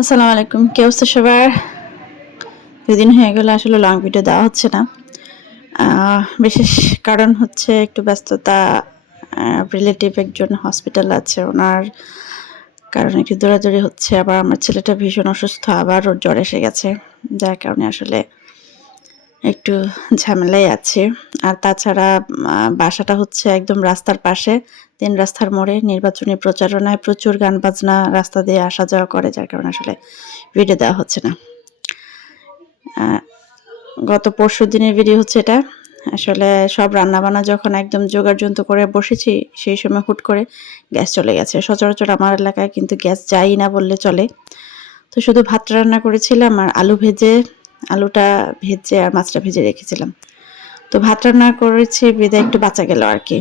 আসসালামু আলাইকুম। কে অবস্থা সবার? দুদিন হয়ে গেলে, আসলে লং ভিডিও দেওয়া হচ্ছে না। বিশেষ কারণ হচ্ছে একটু ব্যস্ততা রিলেটিভ একজন হসপিটাল আছে, ওনার কারণে একটু দৌড়াদৌড়ি হচ্ছে, আবার আমার ছেলেটা ভীষণ অসুস্থ, আবার ওর জ্বর এসে গেছে। যার কারণে আসলে একটু ঝামেলাই আছে। আর তাছাড়া বাসাটা হচ্ছে একদম রাস্তার পাশে, তিন রাস্তার মোড়ে। নির্বাচনী প্রচারণায় প্রচুর গান বাজনা রাস্তা দিয়ে আসা যাওয়া করে, যার কারণে আসলে ভিডিও দেওয়া হচ্ছে না। গত পরশু দিনের ভিডিও হচ্ছে এটা। আসলে সব রান্না বান্না যখন একদম জোগাড় যন্ত্র করে বসেছি, সেই সময় হুট করে গ্যাস চলে গেছে। সচরাচর আমার এলাকায় কিন্তু গ্যাস যাই না বললে চলে। তো শুধু ভাত রান্না করেছিলাম আর আলু ভেজে আলুটা ভেজে আর মাছটা ভেজে রেখেছিলাম। তো ভাত রান্না করেছি বেঁধে একটু বাঁচা গেল আর কি।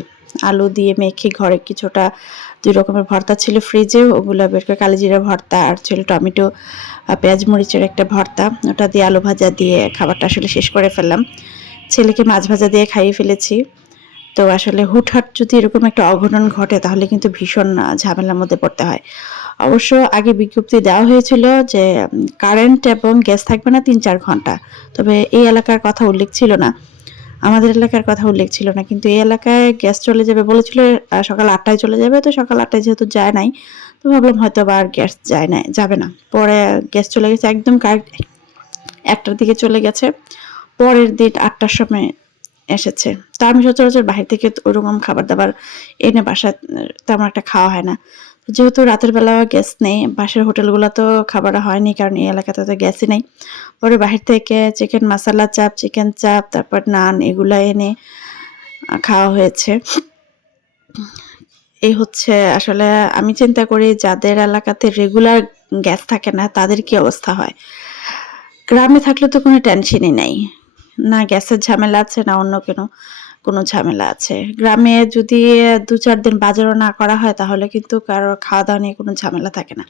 আলু দিয়ে মেখে ঘরে কিছুটা দুই রকমের ভর্তা ছিল ফ্রিজে, ওগুলো বের করে কালিজিরা ভর্তা আর ছিল টমেটো পেঁয়াজ মরিচের একটা ভর্তা। ওটা দিয়ে আলু ভাজা দিয়ে খাবারটা আসলে শেষ করে ফেললাম। ছেলেকে মাছ ভাজা দিয়ে খাইয়ে ফেলেছি। তো আসলে হুটহাট যদি এরকম একটা অঘটন ঘটে, তাহলে কিন্তু ভীষণ ঝামেলার মধ্যে পড়তে হয়। অবশ্য আগে বিজ্ঞপ্তি দেওয়া হয়েছিল যে কারেন্ট এবং গ্যাস থাকবে না তিন চার ঘণ্টা। তবে এই এলাকার কথা উল্লেখ ছিল না। আমাদের এলাকার কথা উল্লেখ ছিল না, কিন্তু এই এলাকায় গ্যাস চলে যাবে বলেছিল সকাল আটটায় চলে যাবে। তো সকাল আটটায় যেহেতু যায় নাই, তো ভাবলাম হয়তো আবার গ্যাস যায় না, যাবে না। পরে গ্যাস চলে গেছে, একদম কারেক্ট একটার দিকে চলে গেছে। পরের দিন আটটার সময় এসেছে। তা আমি সচরাচর বাইরে থেকে ওরকম খাবার দাবার এনে বাসায় তেমন একটা খাওয়া হয় না। যেহেতু রাতের বেলা গ্যাস নেই, বাসার হোটেলগুলো তো খাবার হয়নি, কারণ এই এলাকাতে তো গ্যাসই নেই। পরে বাহির থেকে চিকেন মশলা চাপ চিকেন চাপ তারপর নান এগুলো এনে খাওয়া হয়েছে। এই হচ্ছে আসলে আমি চিন্তা করি যাদের এলাকাতে রেগুলার গ্যাস থাকে না, তাদের কি অবস্থা হয়? গ্রামে থাকলে তো কোনো টেনশনই নাই। না গ্যাসের ঝামেলা আছে, না অন্য কোনো। কোনো ঝামেলা আছে। গ্রামে যদি দু চার দিন বাজারও না করা হয়, তাহলে কিন্তু কারোর খাওয়া দাওয়া নিয়ে কোনো ঝামেলা থাকে না।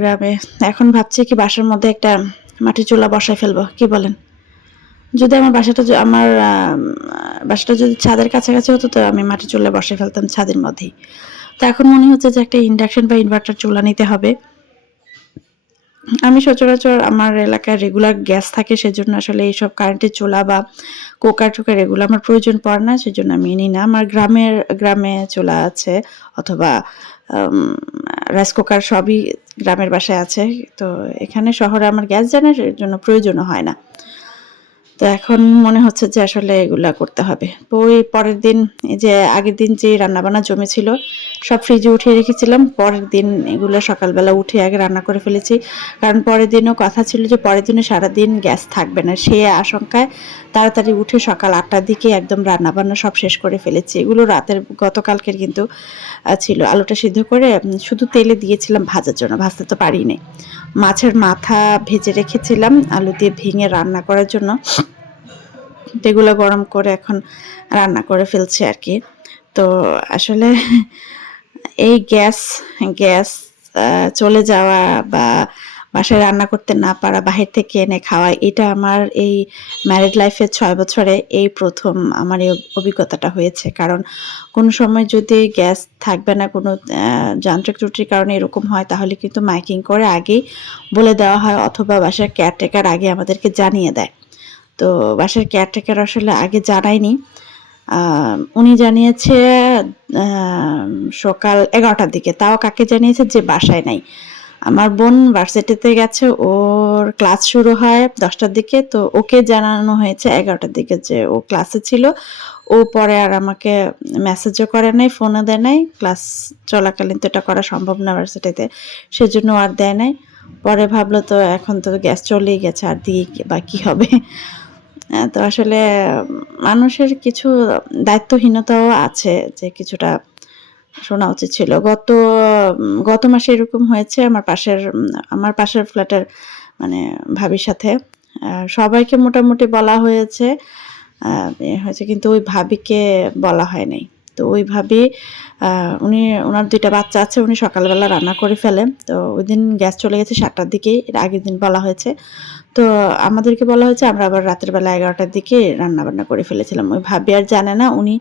গ্রামে এখন ভাবছি কি বাসার মধ্যে একটা মাটির চুলা বসায় ফেলব, কি বলেন? যদি আমার বাসাটা আমার বাসাটা যদি ছাদের কাছাকাছি হতো, তো আমি মাটির চুলা বসায় ফেলতাম ছাদের মধ্যেই। তো এখন মনে হচ্ছে যে একটা ইন্ডাকশন বা ইনভার্টার চুলা নিতে হবে। আমি সচরাচর আমার এলাকায় রেগুলার গ্যাস থাকে, সেজন্য আসলে এইসব কারেন্টের চোলা বা কোকার টুকার এগুলো আমার প্রয়োজন পড়ে না, সেজন্য আমি নিই না। আমার গ্রামের, গ্রামে চোলা আছে, অথবা রাইস কুকার সবই গ্রামের বাসায় আছে। তো এখানে শহরে আমার গ্যাস জানার জন্য প্রয়োজনও হয় না। তো এখন মনে হচ্ছে যে আসলে এগুলা করতে হবে। তো ওই পরের দিন যে আগের দিন যে রান্নাবান্না জমেছিল, সব ফ্রিজে উঠিয়ে রেখেছিলাম। পরের দিন এগুলো সকালবেলা উঠে আগে রান্না করে ফেলেছি। কারণ পরের দিনও কথা ছিল যে পরের দিনও সারাদিন গ্যাস থাকবে না। সে আশঙ্কায় তাড়াতাড়ি উঠে সকাল আটটার দিকে একদম রান্নাবান্না সব শেষ করে ফেলেছি। এগুলো রাতের, গতকালকের কিন্তু ছিল। আলুটা সিদ্ধ করে শুধু তেলে দিয়েছিলাম ভাজার জন্য। ভাজতে তো পারি পারিনি। মাছের মাথা ভেজে রেখেছিলাম, আলু দিয়ে ভেঙে রান্না করার জন্য। এগুলো গরম করে এখন রান্না করে ফেলছি আর কি। তো আসলে এই গ্যাস গ্যাস চলে যাওয়া বা বাসায় রান্না করতে না পারা, বাহির থেকে এনে খাওয়া, এটা আমার এই ম্যারিড লাইফের ছয় বছরে এই প্রথম আমার এই অভিজ্ঞতাটা হয়েছে। কারণ কোনো সময় যদি গ্যাস থাকবে না, কোনো যান্ত্রিক ত্রুটির কারণে এরকম হয়, তাহলে কিন্তু মাইকিং করে আগেই বলে দেওয়া হয় অথবা বাসার কেয়ারটেকার আগে আমাদেরকে জানিয়ে দেয়। তো বাসার কেয়ারটেকার আসলে আগে জানায়নি। উনি জানিয়েছে সকাল এগারোটার দিকে। তাও কাকে জানিয়েছে যে বাসায় নাই। আমার বোন ভার্সিটিতে গেছে ওর ক্লাস শুরু হয় দশটার দিকে তো ওকে জানানো হয়েছে এগারোটার দিকে যে ও ক্লাসে ছিল। ও পরে আর আমাকে মেসেজও করে নাই ফোনও দেয় নাই। ক্লাস চলাকালীন তো এটা করা সম্ভব না ভার্সিটিতে সেজন্য আর দেয় নাই। পরে ভাবলো তো এখন তো গ্যাস চলেই গেছে আর দিয়ে বা কি হবে? আহ, তো আসলে মানুষের কিছু দায়িত্বহীনতাও আছে যে কিছুটা শোনা উচিত ছিল। গত গত মাসে এরকম হয়েছে, আমার পাশের আমার পাশের ফ্ল্যাটের মানে ভাবির সাথে। সবাইকে মোটামুটি বলা হয়েছে হয়েছে, কিন্তু ওই ভাবিকে বলা হয় নাই। তো ওইভাবে উনি, ওনার দুইটা বাচ্চা আছে, উনি সকালবেলা রান্না করে ফেলেন। তো ওই দিন গ্যাস চলে গেছে সাতটার দিকে, এর আগের দিন বলা হয়েছে। তো আমাদেরকে বলা হয়েছে, আমরা আবার রাতের বেলা এগারোটার দিকে রান্না বান্না করে ফেলেছিলাম। ওই ভাবি আর জানে না, উনি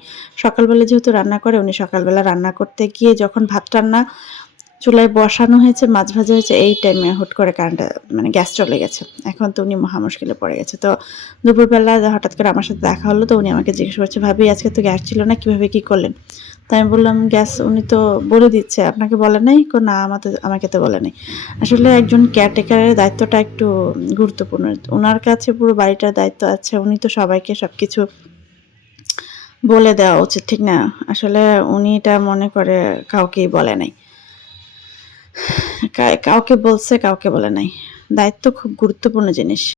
সকালবেলা যেহেতু রান্না করে, উনি সকালবেলা রান্না করতে গিয়ে যখন ভাত রান্না চুলায় বসানো হয়েছে, মাছ ভাজা হয়েছে, এই টাইমে হুট করে কারেন্টটা মানে গ্যাস চলে গেছে। এখন তো উনি মহা মুশকিলে পড়ে গেছে। তো দুপুরবেলা হঠাৎ করে আমার সাথে দেখা হলো, তো উনি আমাকে জিজ্ঞেস করছে, ভাবি, আজকে তো গ্যাস ছিল না, কীভাবে কি করলেন? তাই আমি বললাম গ্যাস উনি তো বলে দিচ্ছে, আপনাকে বলে নাই? কো, না আমাকে আমাকে তো বলে নাই। আসলে একজন কেয়ারটেকারের দায়িত্বটা একটু গুরুত্বপূর্ণ। ওনার কাছে পুরো বাড়িটার দায়িত্ব আছে, উনি তো সবাইকে সব কিছু বলে দেওয়া উচিত, ঠিক না? আসলে উনি এটা মনে করে কাউকেই বলে নাই। কাউকে বলছে কাউকে বলে নাই। দায়িত্ব খুব গুরুত্বপূর্ণ জিনিস।